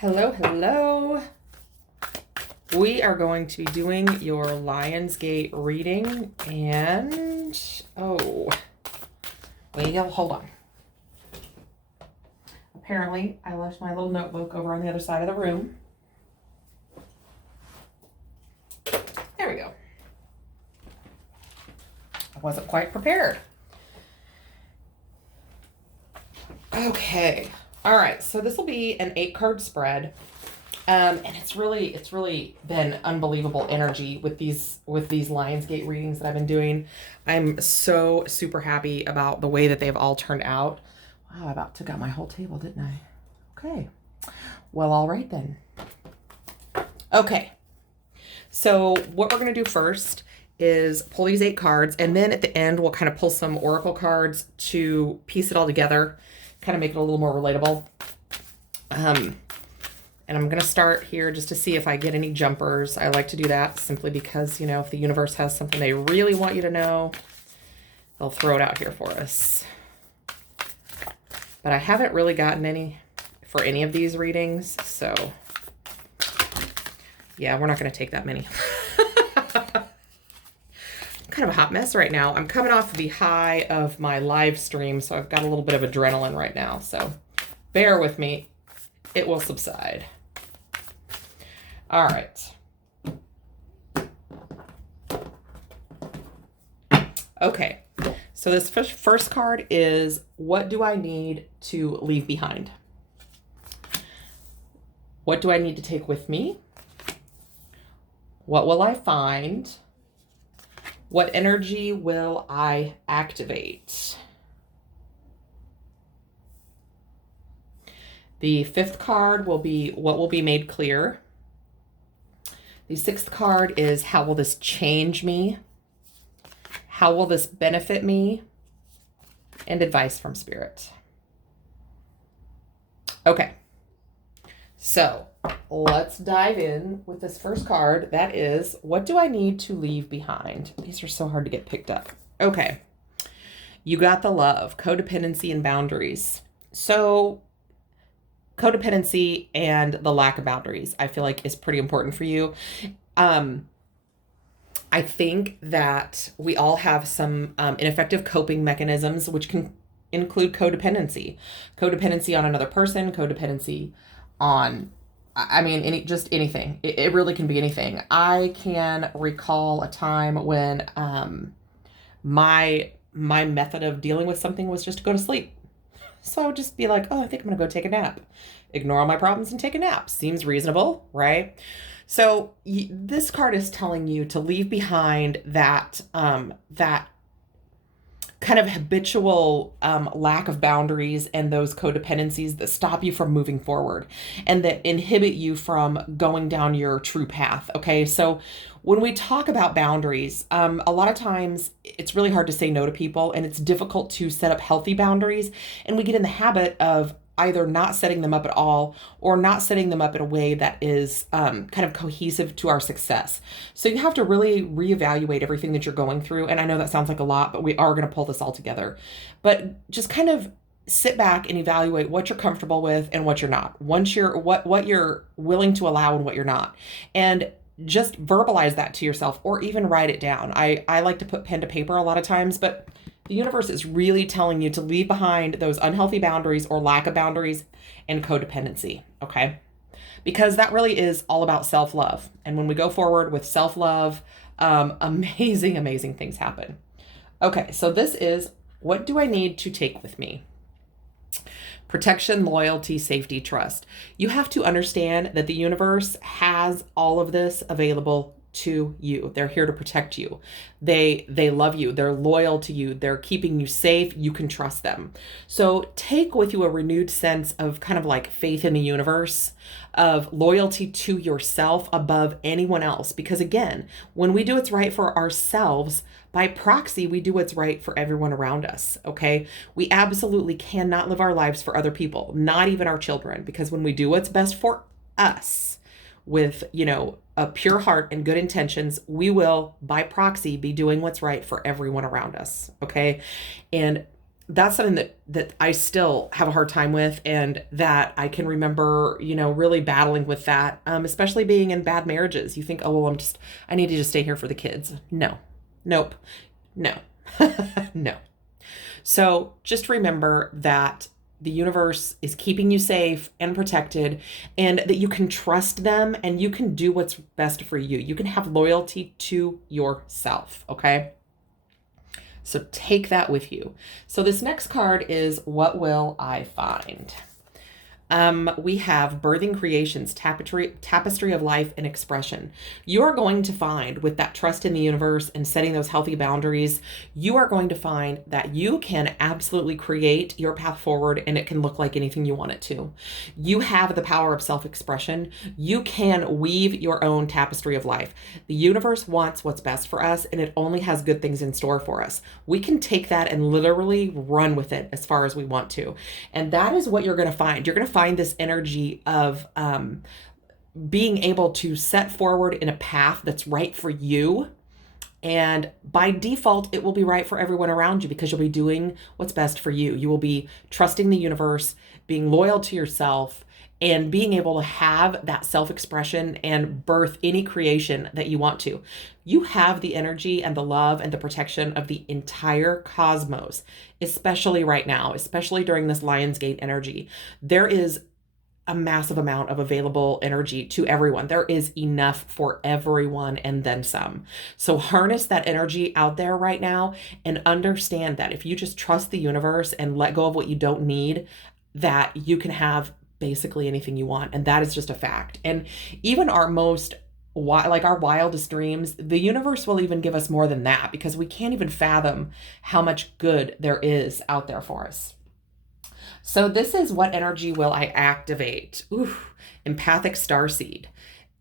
Hello, hello. We are going to be doing your Lionsgate reading and, wait, hold on. Apparently, I left my little notebook over on the other side of the room. There we go. I wasn't quite prepared. Okay. All right, so this will be an 8-card spread. And it's really been unbelievable energy with these Lionsgate readings that I've been doing. I'm so super happy about the way that they've all turned out. Wow, I about took out my whole table, didn't I? Okay. Well, all right then. Okay. So what we're going to do first is pull these 8 cards, and then at the end we'll kind of pull some oracle cards to piece it all together, kind of make it a little more relatable. And I'm going to start here just to see if I get any jumpers. I like to do that simply because, if the universe has something they really want you to know, they'll throw it out here for us. But I haven't really gotten any for any of these readings, so yeah, we're not going to take that many. I'm kind of a hot mess right now. I'm coming off the high of my live stream, so I've got a little bit of adrenaline right now, so bear with me. It will subside. All right. Okay. So this first card is, what do I need to leave behind? What do I need to take with me? What will I find? What energy will I activate? The 5th card will be, what will be made clear? The 6th card is, how will this change me? How will this benefit me? And advice from Spirit. Okay. So let's dive in with this first card. That is, what do I need to leave behind? These are so hard to get picked up. Okay. You got the love, codependency, and boundaries. So codependency and the lack of boundaries, I feel like, is pretty important for you. I think that we all have some ineffective coping mechanisms, which can include codependency. Codependency on another person, codependency on, just anything. It really can be anything. I can recall a time when my method of dealing with something was just to go to sleep. So I would just be like, oh, I think I'm going to go take a nap. Ignore all my problems and take a nap. Seems reasonable, right? So this card is telling you to leave behind that kind of habitual lack of boundaries and those codependencies that stop you from moving forward and that inhibit you from going down your true path. Okay, so when we talk about boundaries, a lot of times it's really hard to say no to people, and it's difficult to set up healthy boundaries, and we get in the habit of either not setting them up at all or not setting them up in a way that is kind of cohesive to our success. So you have to really reevaluate everything that you're going through. And I know that sounds like a lot, but we are going to pull this all together. But just kind of sit back and evaluate what you're comfortable with and what you're not. Once you're what you're willing to allow and what you're not. And just verbalize that to yourself or even write it down. I like to put pen to paper a lot of times, but the universe is really telling you to leave behind those unhealthy boundaries or lack of boundaries and codependency, okay? Because that really is all about self-love. And when we go forward with self-love, amazing things happen. Okay, so this is, what do I need to take with me? Protection, loyalty, safety, trust. You have to understand that the universe has all of this available to you. They're here to protect you. They love you. They're loyal to you. They're keeping you safe. You can trust them. So take with you a renewed sense of kind of like faith in the universe, of loyalty to yourself above anyone else. Because again, when we do what's right for ourselves, by proxy, we do what's right for everyone around us. Okay. We absolutely cannot live our lives for other people, not even our children, because when we do what's best for us with, a pure heart and good intentions, we will, by proxy, be doing what's right for everyone around us. Okay. And that's something that I still have a hard time with, and that I can remember, really battling with that, especially being in bad marriages. You think, oh, well, I need to just stay here for the kids. No, nope, no, no. So just remember that the universe is keeping you safe and protected, and that you can trust them and you can do what's best for you. You can have loyalty to yourself, okay? So take that with you. So this next card is What Will I Find? We have Birthing Creations, Tapestry of Life and Expression. You are going to find, with that trust in the universe and setting those healthy boundaries, you are going to find that you can absolutely create your path forward, and it can look like anything you want it to. You have the power of self-expression. You can weave your own tapestry of life. The universe wants what's best for us, and it only has good things in store for us. We can take that and literally run with it as far as we want to. And that is what you're going to find. You're going to find this energy of being able to set forward in a path that's right for you. And by default, it will be right for everyone around you, because you'll be doing what's best for you. You will be trusting the universe, being loyal to yourself, and being able to have that self-expression and birth any creation that you want to. You have the energy and the love and the protection of the entire cosmos, especially right now, especially during this Lionsgate energy. There is a massive amount of available energy to everyone. There is enough for everyone and then some. So harness that energy out there right now, and understand that if you just trust the universe and let go of what you don't need, that you can have basically anything you want. And that is just a fact. And even our wildest dreams, the universe will even give us more than that, because we can't even fathom how much good there is out there for us. So this is what energy will I activate? Empathic starseed.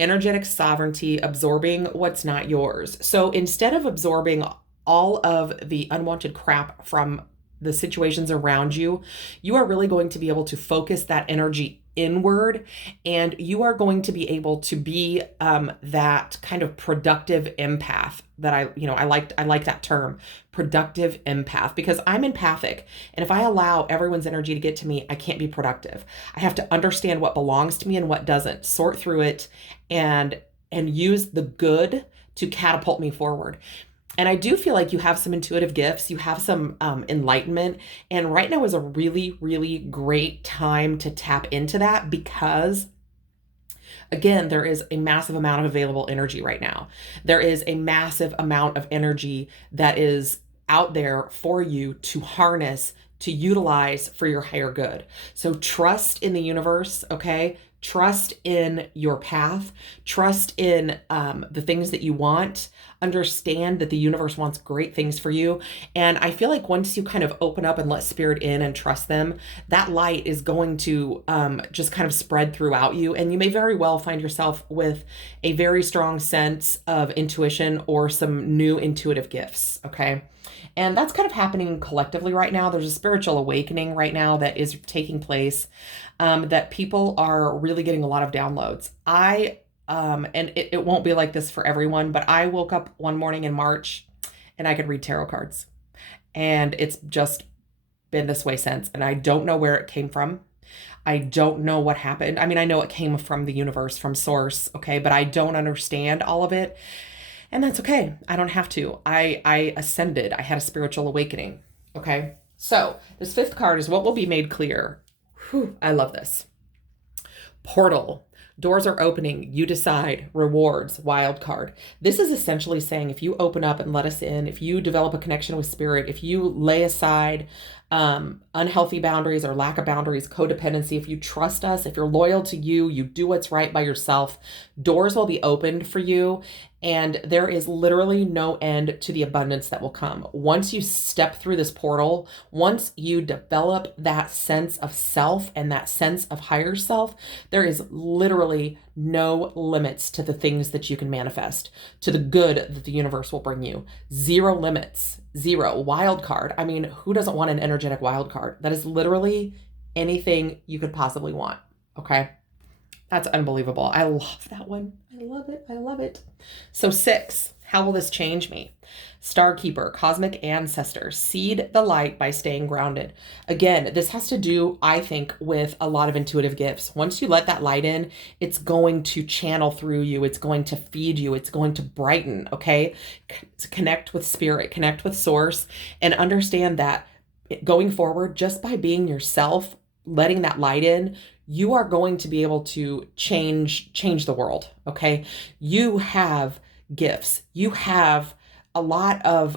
Energetic sovereignty, absorbing what's not yours. So instead of absorbing all of the unwanted crap from the situations around you, you are really going to be able to focus that energy inward, and you are going to be able to be that kind of productive empath that I like that term, productive empath, because I'm empathic, and if I allow everyone's energy to get to me, I can't be productive. I have to understand what belongs to me and what doesn't, sort through it, and use the good to catapult me forward. And I do feel like you have some intuitive gifts, you have some enlightenment. And right now is a really, really great time to tap into that, because again, there is a massive amount of available energy right now. There is a massive amount of energy that is out there for you to harness, to utilize for your higher good. So trust in the universe, okay? Trust in your path, trust in the things that you want. Understand that the universe wants great things for you. And I feel like once you kind of open up and let spirit in and trust them, that light is going to just kind of spread throughout you. And you may very well find yourself with a very strong sense of intuition or some new intuitive gifts, okay? And that's kind of happening collectively right now. There's a spiritual awakening right now that is taking place, that people are really getting a lot of downloads. And it won't be like this for everyone, but I woke up one morning in March and I could read tarot cards. And it's just been this way since. And I don't know where it came from. I don't know what happened. I mean, I know it came from the universe, from source, okay? But I don't understand all of it. And that's okay. I don't have to. I ascended. I had a spiritual awakening, okay? So this fifth card is What Will Be Made Clear. Whew, I love this. Portal. Doors are opening. You decide. Rewards. Wild card. This is essentially saying, if you open up and let us in, if you develop a connection with spirit, if you lay aside unhealthy boundaries or lack of boundaries, codependency, if you trust us, if you're loyal to you, you do what's right by yourself, doors will be opened for you. And there is literally no end to the abundance that will come. Once you step through this portal, once you develop that sense of self and that sense of higher self, there is literally no limits to the things that you can manifest, to the good that the universe will bring you. Zero limits, zero. Wild card. I mean, who doesn't want an energetic wild card? That is literally anything you could possibly want. Okay. That's unbelievable. I love that one. I I love it. I love it. So 6, how will this change me? Star Keeper, cosmic ancestor, seed the light by staying grounded. Again, this has to do, I think, with a lot of intuitive gifts. Once you let that light in, it's going to channel through you. It's going to feed you. It's going to brighten, okay? Connect with spirit, connect with source, and understand that going forward, just by being yourself, letting that light in, you are going to be able to change the world, okay? You have gifts. You have a lot of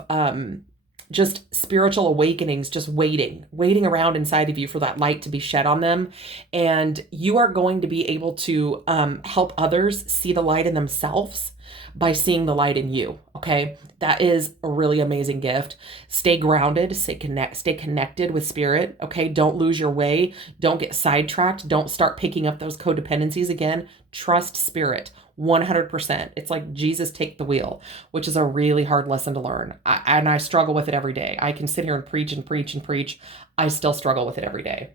just spiritual awakenings just waiting around inside of you for that light to be shed on them. And you are going to be able to help others see the light in themselves by seeing the light in you. Okay. That is a really amazing gift. Stay grounded, stay connected with spirit. Okay. Don't lose your way. Don't get sidetracked. Don't start picking up those codependencies again. Trust spirit 100%. It's like Jesus take the wheel, which is a really hard lesson to learn. And I struggle with it every day. I can sit here and preach and preach and preach. I still struggle with it every day.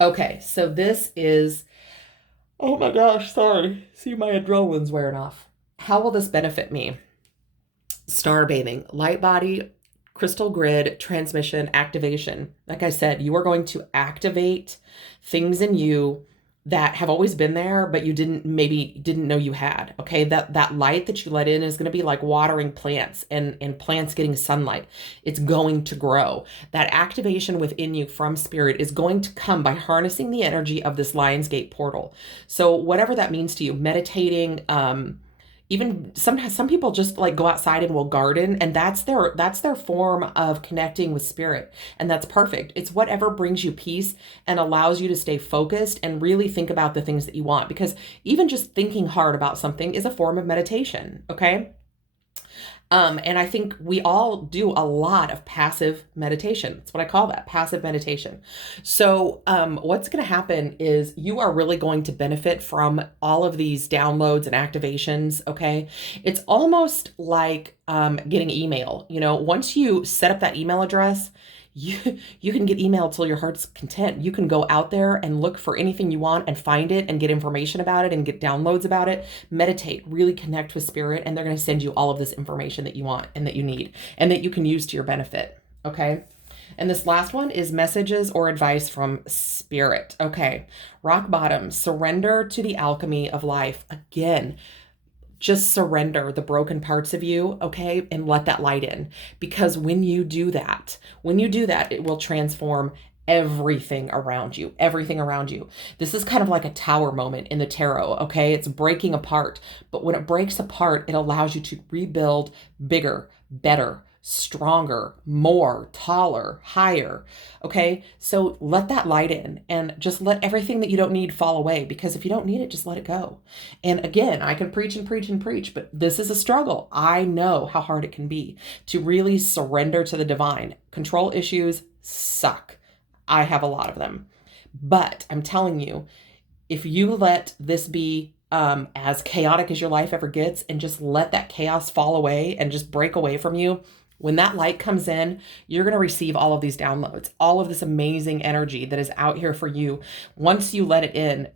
Okay. So this is, oh my gosh, sorry. See, my adrenaline's wearing off. How will this benefit me? Star bathing, light body, crystal grid, transmission, activation. Like I said, you are going to activate things in you that have always been there, but you didn't know you had. Okay. That light that you let in is going to be like watering plants and plants getting sunlight. It's going to grow. That activation within you from spirit is going to come by harnessing the energy of this Lionsgate portal. So whatever that means to you, meditating, even sometimes some people just like go outside and will garden, and that's their form of connecting with spirit. And that's perfect. It's whatever brings you peace and allows you to stay focused and really think about the things that you want, because even just thinking hard about something is a form of meditation. Okay. And I think we all do a lot of passive meditation. That's what I call that, passive meditation. So what's going to happen is you are really going to benefit from all of these downloads and activations, okay? It's almost like getting email. You know, once you set up that email address, you can get email till your heart's content. You can go out there and look for anything you want and find it and get information about it and get downloads about it. Meditate, really connect with spirit, and they're going to send you all of this information that you want and that you need and that you can use to your benefit. Okay. And this last one is messages or advice from spirit. Okay. Rock bottom, surrender to the alchemy of life. Again, just surrender the broken parts of you, okay? And let that light in. Because when you do that, it will transform everything around you, This is kind of like a tower moment in the tarot, okay? It's breaking apart. But when it breaks apart, it allows you to rebuild bigger, better, stronger, more, taller, higher. Okay. So let that light in and just let everything that you don't need fall away, because if you don't need it, just let it go. And again, I can preach and preach and preach, but this is a struggle. I know how hard it can be to really surrender to the divine. Control issues suck. I have a lot of them, but I'm telling you, if you let this be as chaotic as your life ever gets and just let that chaos fall away and just break away from you, when that light comes in, you're going to receive all of these downloads, all of this amazing energy that is out here for you. Once you let it in,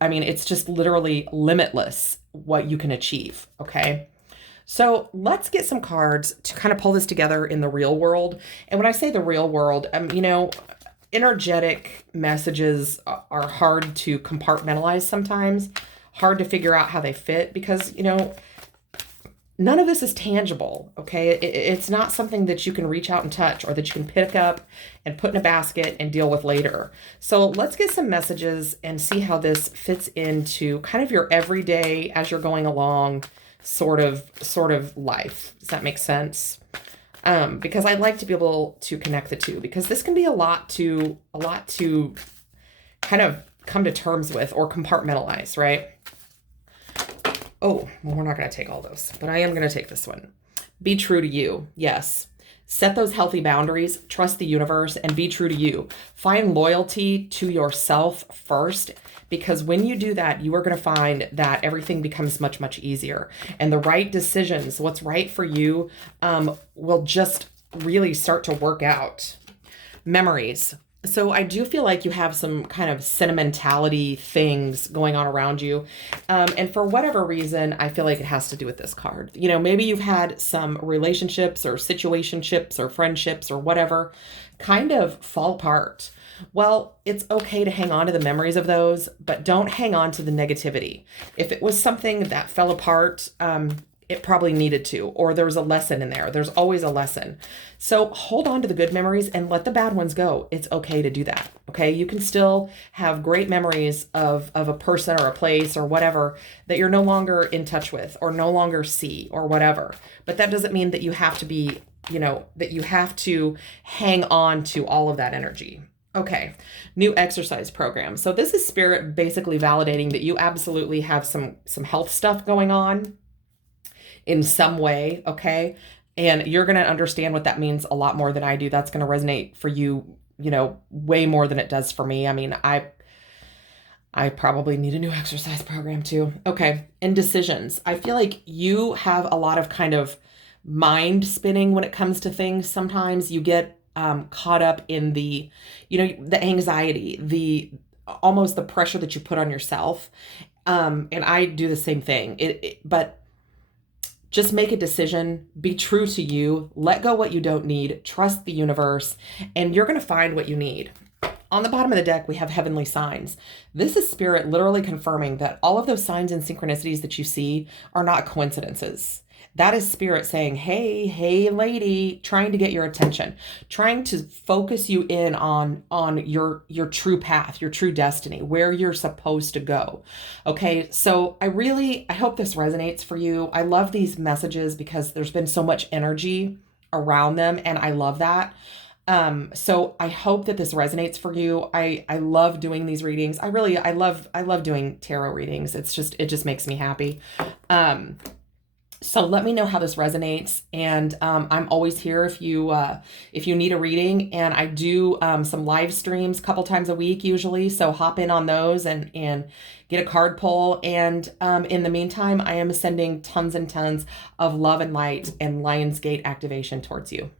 it's just literally limitless what you can achieve. Okay. So let's get some cards to kind of pull this together in the real world. And when I say the real world, energetic messages are hard to compartmentalize sometimes, hard to figure out how they fit, because, none of this is tangible, okay? It's not something that you can reach out and touch or that you can pick up and put in a basket and deal with later. So let's get some messages and see how this fits into kind of your everyday, as you're going along, sort of life. Does that make sense? Because I'd like to be able to connect the two, because this can be a lot to kind of come to terms with or compartmentalize, right? Oh, well, we're not going to take all those, but I am going to take this one. Be true to you. Yes. Set those healthy boundaries, trust the universe, and be true to you. Find loyalty to yourself first, because when you do that, you are going to find that everything becomes much, much easier. And the right decisions, what's right for you, will just really start to work out. Memories. So I do feel like you have some kind of sentimentality things going on around you. And for whatever reason, I feel like it has to do with this card. You know, maybe you've had some relationships or situationships or friendships or whatever kind of fall apart. Well, it's okay to hang on to the memories of those, but don't hang on to the negativity. If it was something that fell apart, it probably needed to, or there was a lesson in there. There's always a lesson. So hold on to the good memories and let the bad ones go. It's okay to do that. Okay. You can still have great memories of a person or a place or whatever that you're no longer in touch with or no longer see or whatever. But that doesn't mean that you have to be, that you have to hang on to all of that energy. Okay, new exercise program. So this is spirit basically validating that you absolutely have some health stuff going on in some way, okay? And you're going to understand what that means a lot more than I do. That's going to resonate for you, way more than it does for me. I mean, I probably need a new exercise program too. Okay, indecisions. I feel like you have a lot of kind of mind spinning when it comes to things. Sometimes you get caught up in the anxiety, almost the pressure that you put on yourself. And I do the same thing. But just make a decision, be true to you, let go what you don't need, trust the universe, and you're going to find what you need. On the bottom of the deck, we have heavenly signs. This is spirit literally confirming that all of those signs and synchronicities that you see are not coincidences. That is spirit saying, hey, lady, trying to get your attention, trying to focus you in on your true path, your true destiny, where you're supposed to go. Okay, so I hope this resonates for you. I love these messages because there's been so much energy around them, and I love that. So I hope that this resonates for you. I love doing these readings. I love doing tarot readings. It just makes me happy. So let me know how this resonates, and I'm always here if you need a reading, and I do some live streams a couple times a week usually. So hop in on those and get a card pull. And in the meantime, I am sending tons and tons of love and light and Lionsgate activation towards you.